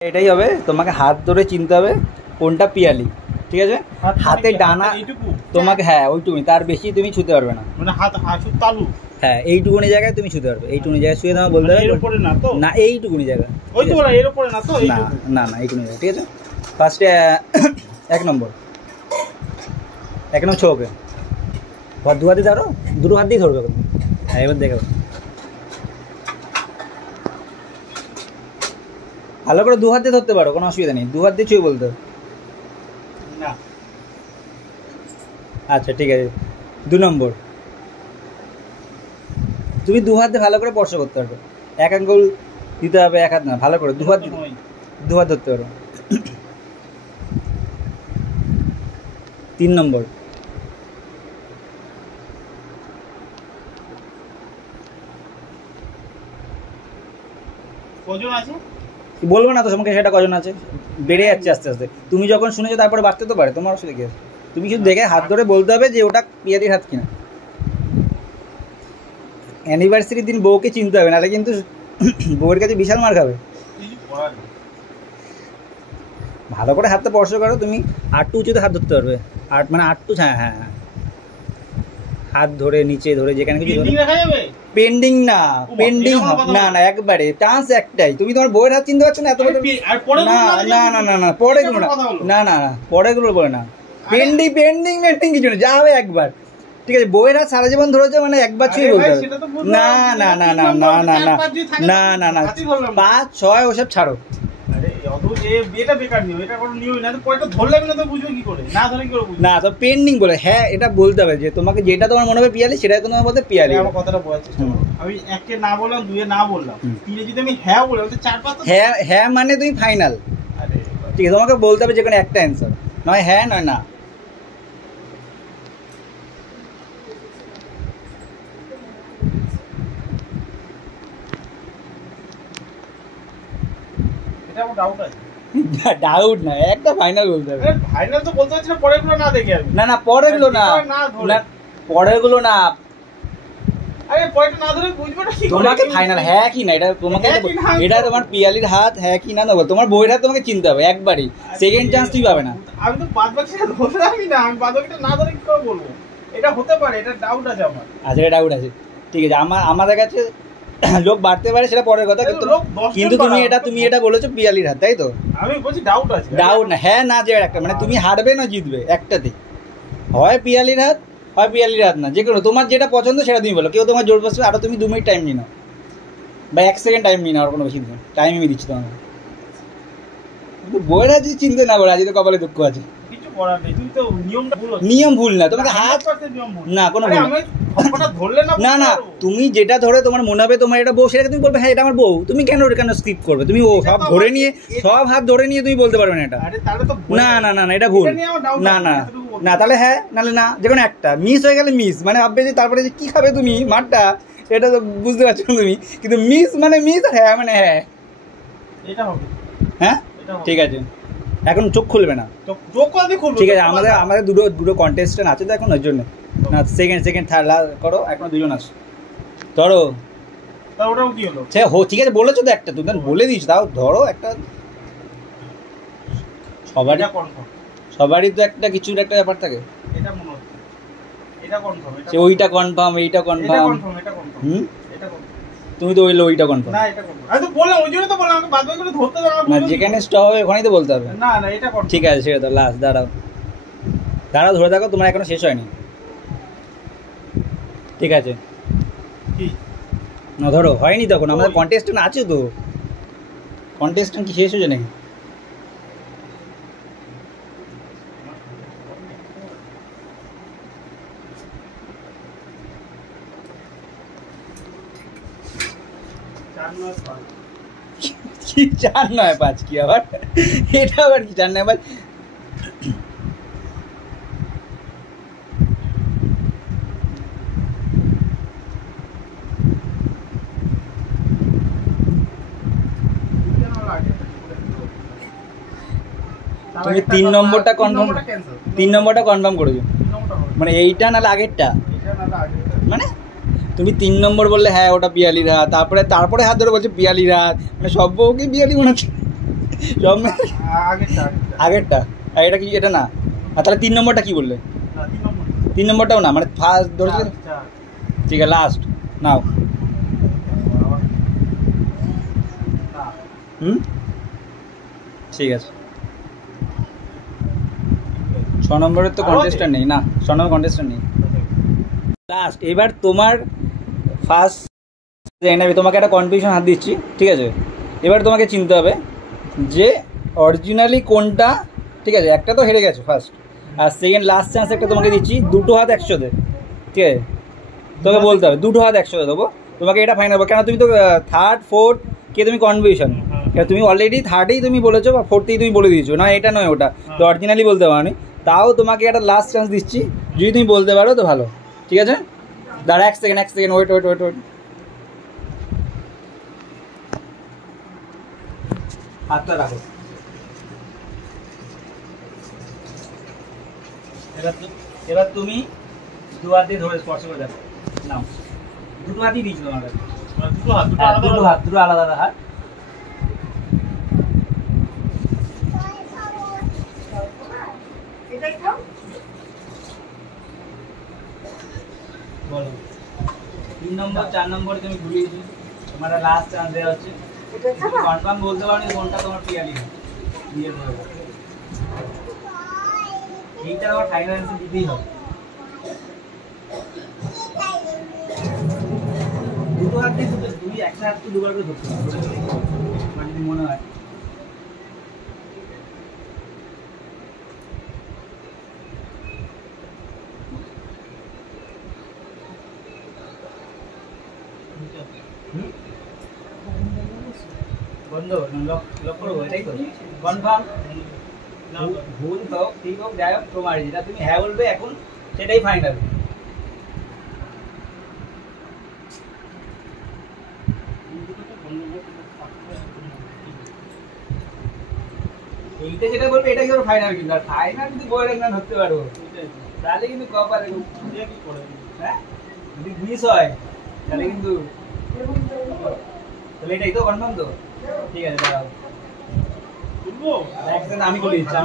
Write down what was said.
এটাই হবে, তোমাকে হাত ধরে চিনতে হবে কোনটা পিয়ালি, ঠিক আছে? হাতে ডানা তোমাকে, হ্যাঁ ওইটুকুনি, তার বেশি তুমি ছুতে পারবে না, মানে হাত তালু, হ্যাঁ এইটুকুনি জায়গায় তুমি ছুতে পারবে, এইটুকুনি জায়গায় শুয়ে তোমার বলতে হবে এর উপরে না তো, না এইটুকুনি জায়গা, ওই তো বলা এর উপরে না তো, না না না এইটুকুনি জায়গা, ঠিক আছে? ফার্স্টে 1 নম্বর, 1 নম্বর ছোকে দু হাত দিয়ে ধরো, দুটো হাত দিয়ে ধরবে, হ্যাঁ এবার দেখো ভালো করে 2 হাত দিয়ে ধরতে পারো, কোনো অসুবিধা নেই, 2 হাত দিয়ে ছুঁয়ে বলতে হবে না। আচ্ছা ঠিক আছে। 2 নম্বর, তুমি 2 হাত দিয়ে ভালো করে স্পর্শ করতে পারবে, 1 আঙ্গুল দিতে হবে, 1 হাত না, ভালো করে 2 হাত, 2 হাত ধরতে পারো। 3 নম্বর, কজন আছে বলবো না তো তোমাকে সেটা কজন আছে, বেড়ে যাচ্ছে আস্তে আস্তে, তুমি যখন শুনেছো তারপরে বাড়তে তো পারে, তোমার অসুবিধা কি আছে? তুমি শুধু দেখে হাত ধরে বলতে হবে যে ওটা পিয়ালির হাত কিনা। অ্যানিভার্সারির দিন বউকে চিনতে হবে, নাহলে কিন্তু বউয়ের কাছে বিশাল মার খাবে। ভালো করে হাতটা স্পর্শ করো, তুমি 8 উঁচুতে হাত ধরতে পারবে, 8 মানে 8 হ্যাঁ হ্যাঁ হ্যাঁ, হাত ধরে নিচে ধরে যেখানে কিছু পেন্ডিং না, পেন্ডিং না না, একবারে চান্স একটাই, তুমি তোমার বউয়ের হাত চিনতে পারছো না এত, না না না না না পরে গুলো না, না না না পরে গুলো বলে না, পেন্ডিং পেন্ডিং পেন্ডিং কিছু না, যা হবে একবার, ঠিক আছে? বউয়ের হাত সারা জীবন ধরেছে মানে একবার ছুঁয়ে বলতে হবে, না না না না না না না না না না 5 6 ওসব ছাড়ো, না তো পেন্ডিং বলে, হ্যাঁ এটা বলতে হবে যে তোমাকে যেটা তোমার মনে হবে পিয়ালি সেটা তোমার বলতে পিয়ালি। আমার কথাটা বোঝার চেষ্টা করো, আমি 1 না বললাম, 2 না বললাম, 3 যদি আমি হ্যাঁ বলি তাহলে 4 5 হ্যাঁ হ্যাঁ মানে তুমি ফাইনাল, ঠিক আছে? তোমাকে বলতে হবে যে কোনো একটা অ্যান্সার, নয় হ্যাঁ নয় না। এটা আমার ডাউট আছে, ডাউট না, একটা ফাইনাল বলতে হবে। ফাইনাল তো বলতে হচ্ছে না, পরেরগুলো না দেখে আমি, না না পরেরগুলো না, পরেরগুলো না, আরে পরেরটা না ধরে বুঝবে না কি করে, তোমাকে ফাইনাল হ্যাঁ কি না, এটা তোমাকে, এটা তোমার পিয়ালির হাত হ্যাঁ কি না দেবো, তোমার বউয়ের হাত তোমাকে চিনতে হবে একবারই, সেকেন্ড চান্স তুই পাবে না। আমি তো বাদ বাকিটা ধরে রাখি না, আমি বাদ বাকিটা না ধরে কি করে বলবো? এটা হতে পারে, এটা ডাউট আছে আমার। আচ্ছা এটা ডাউট আছে, ঠিক আছে? আমাদের কাছে লোক বাড়তে পারে সেটা পরের কথা, কিন্তু তুমি এটা বলেছো পিয়ালির হাত, তাই তো? আমি বলছি ডাউট আছে, ডাউট না, হ্যাঁ না যে একটা, মানে তুমি হারবে না জিতবে একটাতেই, হয় পিয়ালির হাত হয় পিয়ালির হাত না, যে কোনো তোমার যেটা পছন্দ সেটা তুমি বলো, কেউ তোমার জোর বসবে, আরো তুমি 2 মিনিট টাইম নিয়ে নাও বা 1 সেকেন্ড টাইম নিয়ে নাও, আর কোনো বেশি টাইম আমি দিচ্ছি তোমাকে, কিন্তু বইয়ের হাত যদি চিনতে না পারে আজকে তো কপালে দুঃখ আছে, কিছু করার নেই, তুমি তো নিয়ম ভুল না, তোমাকে হাত না কোনো ভুল না, না তুমি যেটা ধরে তোমার মনে হবে তোমার এটা বউ, সেটা তুমি বলবে হ্যাঁ এটা আমার বউ, তুমি কেন স্কিপ করবে? তুমি ও সব ধরে নিয়ে, সব হাত ধরে নিয়ে তুমি বলতে পারবে না এটা, না না না না এটা ভুল, না না না তাহলে হ্যাঁ নাহলে না, যে কোনো একটা মিস হয়ে গেলে মিস, মানে ভাববে যে তারপরে যে কি খাবে তুমি মাঠটা, এটা তো বুঝতে পারছো তুমি, কিন্তু মিস মানে মিস, আর হ্যাঁ মানে হ্যাঁ, এটা হবে, হ্যাঁ ঠিক আছে? এখন চোখ খুলবে না, ঠিক আছে? আমাদের দুটো কন্টেস্টেন্ট আছে তো এখন, ওই জন্য না, সেকেন্ড থার্ড করো, এখনো 2 জন আছে, ধরো ওটাও কি হলো, ঠিক আছে বলেছো তো একটা, তুমি বলে দিস, তাও ধরো একটা, সবারই তো একটা কিছুর একটা ব্যাপার থাকে, এটা মনে হচ্ছে এটা কনফার্ম, সে ওইটা কনফার্ম এইটা কনফার্ম, তুমি তো ওইটা কনফার্ম, না এটা কনফার্ম, আমি তো বললাম, ওই জন্য তো বললাম, আমাকে বাদ বাকি করে ধরতে দাও না, যেখানে স্টপ হবে ওখানেই তো বলতে হবে, না না এটা কনফার্ম, ঠিক আছে সেটা তো লাস্ট, দাঁড়াও ধরে থাকো, তোমার এখনো শেষ হয়নি, ঠিক আছে? কি না ধরো হয়নি, তখন আমাদের কন্টেস্টেন্ট আছে তো, কন্টেস্টেন্ট কি শেষ হয়েছে নাকি? কি 4 9 5 কি আবার, এটা আবার কি 4 9 5? তুমি 3 নম্বরটা কনফার্ম, 3 নম্বরটা কনফার্ম করেছো, মানে এইটা নাহলে আগেরটা, মানে তুমি 3 নম্বর বললে হ্যাঁ ওটা পিয়ালির হাত, তারপরে হাত ধরে বলছে পিয়ালির হাত, মানে সব বউকে পিয়ালি মনে হচ্ছে। সব আগেরটা আর এটা কি? এটা না। আর তাহলে 3 নম্বরটা কি বললে? 3 নম্বরটাও না, মানে ফার্স্ট ধরতে। ঠিক আছে, লাস্ট নাও। ঠিক আছে। 6 নম্বরের তো কন্টেস্টার নেই না, 6 নম্বর কন্টেস্টার নেই। লাস্ট, এবার তোমার ফার্স্ট আমি তোমাকে একটা কনফিউশন হাত দিচ্ছি, ঠিক আছে? এবার তোমাকে চিনতে হবে যে অরিজিনালি কোনটা। ঠিক আছে, একটা তো হেরে গেছো ফার্স্ট, আর সেকেন্ড লাস্ট চান্স একটা তোমাকে দিচ্ছি, 2টো হাত 100-তে। ঠিক আছে, তোকে বলতে হবে 2টো হাত 100-তে দেবো তোমাকে, এটা ফাইনাল। কেন তুমি তো থার্ড ফোর্থ কে তুমি কনফিউশন, তুমি অলরেডি থার্ডেই তুমি বলেছো বা ফোর্থেই তুমি বলে দিয়েছো না, এটা নয় ওটা, তো অরিজিনালি বলতে পারোনি। তাও তোমাকে একটা লাস্ট চান্স দিচ্ছি, যদি তুমি বলতে পারো তো ভালো। ঠিক আছে, দাঁড়া 1 সেকেন্ড ওয়েট। হাতটা রাখো। এবার তুমি 2 হাত দিয়ে ধরে স্পর্শ করে দেখো। নাও, 2টো হাতই দিয়েছি তোমার কাছে। দুটো আলাদা হাত। বলো 3 নম্বর 4 নম্বর তুমি ঘুরিয়েছি, তোমার লাস্ট চান্স দেওয়া হচ্ছে। কনফার্ম বলতে পারো কোনটা তোমার ক্লিয়ারলি ক্লিয়ার হয়ে গেছে, এইটা আমার ফাইনাল অ্যান্সার দিতেই হবে। 2টো হাত দিয়ে তুমি একটা হাত তো দুবার করে ধরতে পারো, মানে যদি মনে হয়। বন্ধ লক করবো, এটাই তো কনফার্ম। ভুল হোক ঠিক হোক যাই হোক, তোমার যেটা তুমি হ্যাঁ বলবে এখন সেটাই ফাইনাল। এইটা যেটা বলবে এটাই ধরো ফাইনাল, কিন্তু আর ফাইনাল যদি বলে না ধরতে পারবো তাহলে কিন্তু কপালে হ্যাঁ যদি মিস হয় তাহলে কিন্তু, তাহলে এটাই তো কনফার্ম তো। ঠিক আছে, দাঁড়াও আমি বলে দিচ্ছি।